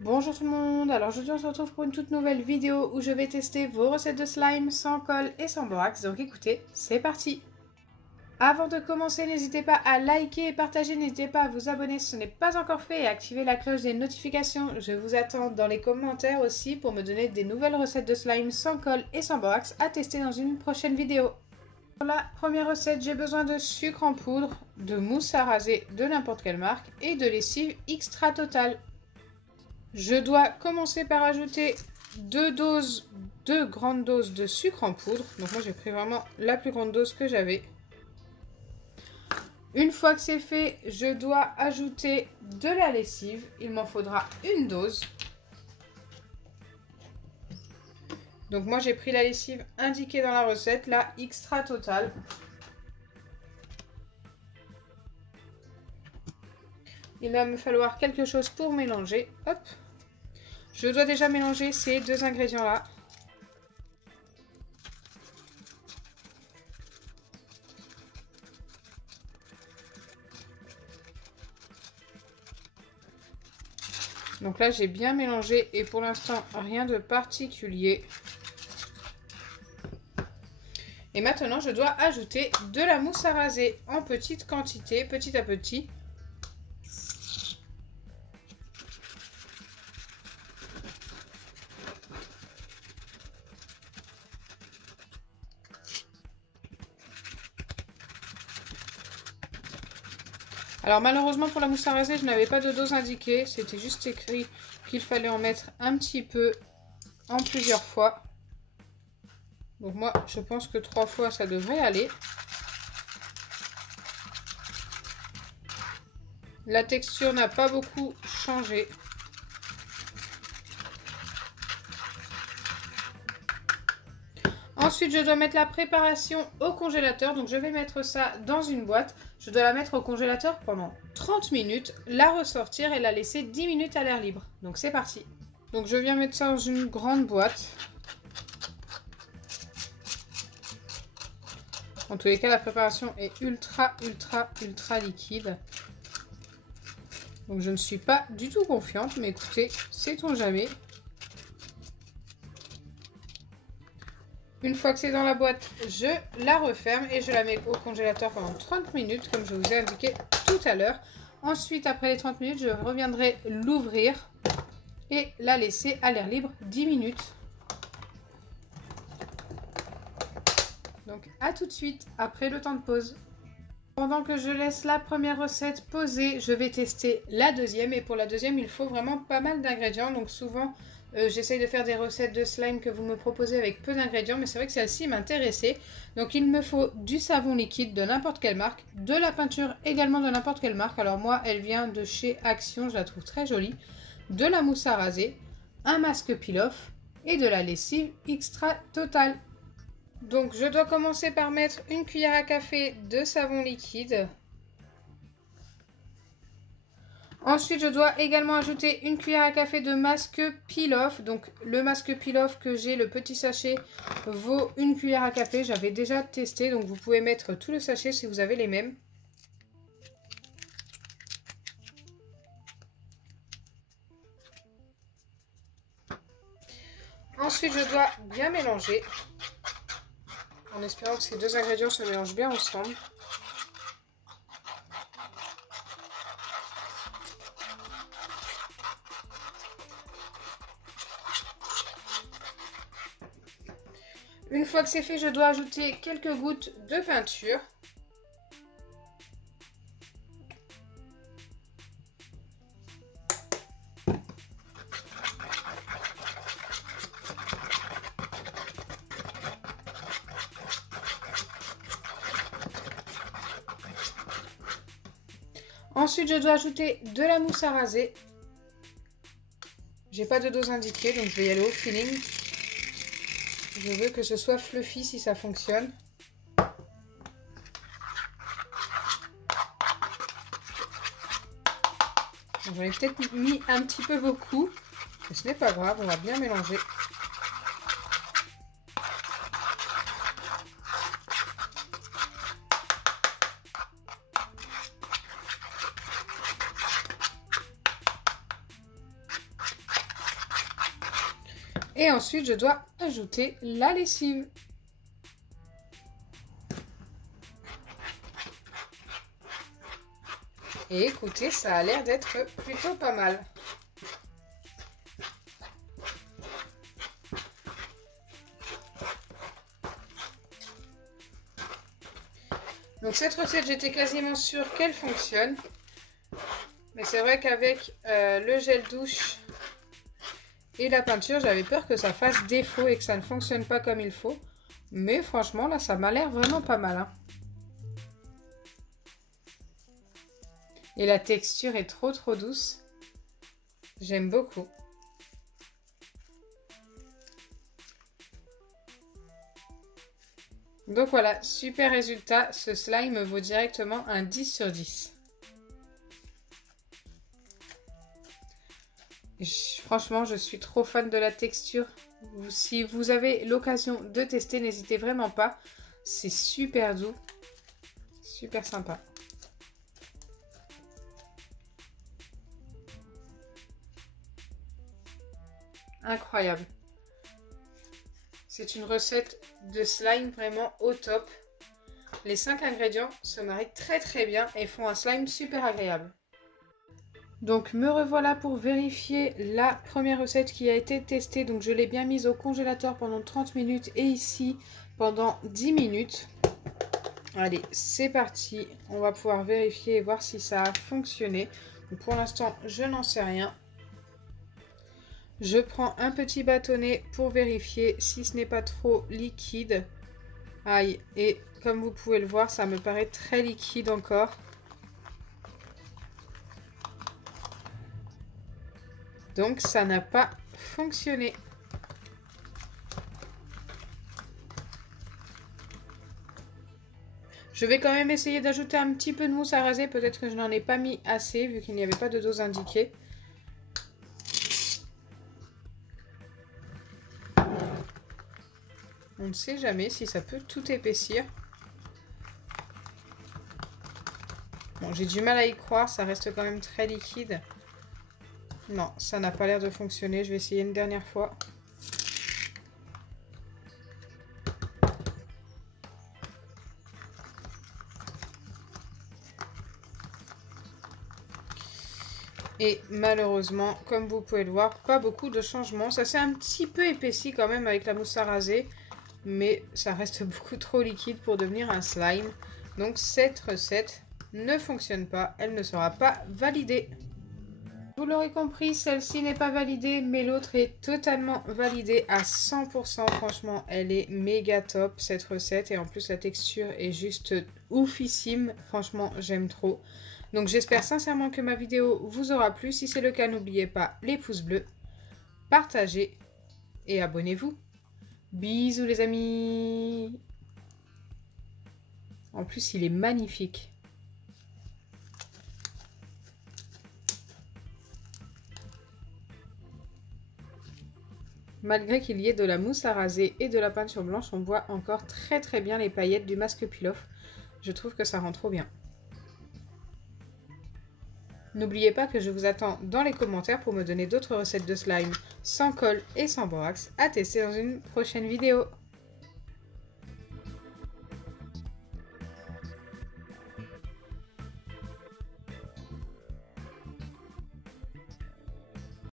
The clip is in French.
Bonjour tout le monde, alors aujourd'hui on se retrouve pour une toute nouvelle vidéo où je vais tester vos recettes de slime sans colle et sans borax, donc écoutez, c'est parti. Avant de commencer, n'hésitez pas à liker et partager, n'hésitez pas à vous abonner si ce n'est pas encore fait et à activer la cloche des notifications. Je vous attends dans les commentaires aussi pour me donner des nouvelles recettes de slime sans colle et sans borax à tester dans une prochaine vidéo. Pour la première recette, j'ai besoin de sucre en poudre, de mousse à raser de n'importe quelle marque et de lessive extra totale. Je dois commencer par ajouter deux grandes doses de sucre en poudre. Donc moi j'ai pris vraiment la plus grande dose que j'avais. Une fois que c'est fait, je dois ajouter de la lessive. Il m'en faudra une dose. Donc moi j'ai pris la lessive indiquée dans la recette, la extra totale. Il va me falloir quelque chose pour mélanger. Hop. Je dois déjà mélanger ces deux ingrédients-là. Donc là, j'ai bien mélangé et pour l'instant, rien de particulier. Et maintenant, je dois ajouter de la mousse à raser en petite quantité, petit à petit. Alors malheureusement pour la mousse à raser, je n'avais pas de dose indiquée. C'était juste écrit qu'il fallait en mettre un petit peu en plusieurs fois. Donc moi, je pense que 3 fois, ça devrait aller. La texture n'a pas beaucoup changé. Ensuite, je dois mettre la préparation au congélateur. Donc, je vais mettre ça dans une boîte. Je dois la mettre au congélateur pendant 30 minutes, la ressortir et la laisser 10 minutes à l'air libre. Donc, c'est parti. Donc, je viens mettre ça dans une grande boîte. En tous les cas, la préparation est ultra liquide. Donc, je ne suis pas du tout confiante. Mais écoutez, sait-on jamais. Une fois que c'est dans la boîte, je la referme et je la mets au congélateur pendant 30 minutes, comme je vous ai indiqué tout à l'heure. Ensuite, après les 30 minutes, je reviendrai l'ouvrir et la laisser à l'air libre 10 minutes. Donc, à tout de suite, après le temps de pause. Pendant que je laisse la première recette poser, je vais tester la deuxième. Et pour la deuxième, il faut vraiment pas mal d'ingrédients. Donc, souvent... j'essaye de faire des recettes de slime que vous me proposez avec peu d'ingrédients, mais c'est vrai que celle-ci m'intéressait. Donc il me faut du savon liquide de n'importe quelle marque, de la peinture également de n'importe quelle marque. Alors moi, elle vient de chez Action, je la trouve très jolie. De la mousse à raser, un masque peel-off et de la lessive extra totale. Donc je dois commencer par mettre une cuillère à café de savon liquide. Ensuite, je dois également ajouter une cuillère à café de masque peel-off. Donc, le masque peel-off que j'ai, le petit sachet, vaut une cuillère à café. J'avais déjà testé, donc vous pouvez mettre tout le sachet si vous avez les mêmes. Ensuite, je dois bien mélanger, en espérant que ces deux ingrédients se mélangent bien ensemble. Une fois que c'est fait, je dois ajouter quelques gouttes de peinture. Ensuite, je dois ajouter de la mousse à raser. J'ai pas de dose indiquée, donc je vais y aller au feeling. Je veux que ce soit fluffy si ça fonctionne. J'en ai peut-être mis un petit peu beaucoup, mais ce n'est pas grave, on va bien mélanger. Et ensuite, je dois ajouter la lessive. Et écoutez, ça a l'air d'être plutôt pas mal. Donc cette recette, j'étais quasiment sûre qu'elle fonctionne. Mais c'est vrai qu'avec le gel douche et la peinture, j'avais peur que ça fasse défaut et que ça ne fonctionne pas comme il faut. Mais franchement, là, ça m'a l'air vraiment pas mal, hein. Et la texture est trop douce. J'aime beaucoup. Donc voilà, super résultat. Ce slime vaut directement un 10 sur 10. Franchement, je suis trop fan de la texture. Si vous avez l'occasion de tester, n'hésitez vraiment pas. C'est super doux. Super sympa. Incroyable. C'est une recette de slime vraiment au top. Les 5 ingrédients se marient très bien et font un slime super agréable. Donc me revoilà pour vérifier la première recette qui a été testée. Donc je l'ai bien mise au congélateur pendant 30 minutes et ici pendant 10 minutes. Allez, c'est parti. On va pouvoir vérifier et voir si ça a fonctionné. Donc, pour l'instant, je n'en sais rien. Je prends un petit bâtonnet pour vérifier si ce n'est pas trop liquide. Aïe, et comme vous pouvez le voir, ça me paraît très liquide encore. Donc ça n'a pas fonctionné. Je vais quand même essayer d'ajouter un petit peu de mousse à raser. Peut-être que je n'en ai pas mis assez vu qu'il n'y avait pas de dose indiquée. On ne sait jamais si ça peut tout épaissir. Bon, j'ai du mal à y croire, ça reste quand même très liquide. Non, ça n'a pas l'air de fonctionner. Je vais essayer une dernière fois. Et malheureusement, comme vous pouvez le voir, pas beaucoup de changements. Ça s'est un petit peu épaissi quand même avec la mousse à raser. Mais ça reste beaucoup trop liquide pour devenir un slime. Donc cette recette ne fonctionne pas. Elle ne sera pas validée. Vous l'aurez compris, celle-ci n'est pas validée, mais l'autre est totalement validée à 100%. Franchement, elle est méga top, cette recette. Et en plus, la texture est juste oufissime. Franchement, j'aime trop. Donc, j'espère sincèrement que ma vidéo vous aura plu. Si c'est le cas, n'oubliez pas les pouces bleus, partagez et abonnez-vous. Bisous les amis. En plus, il est magnifique. Malgré qu'il y ait de la mousse à raser et de la peinture blanche, on voit encore très bien les paillettes du masque peel-off. Je trouve que ça rend trop bien. N'oubliez pas que je vous attends dans les commentaires pour me donner d'autres recettes de slime sans colle et sans borax à tester dans une prochaine vidéo.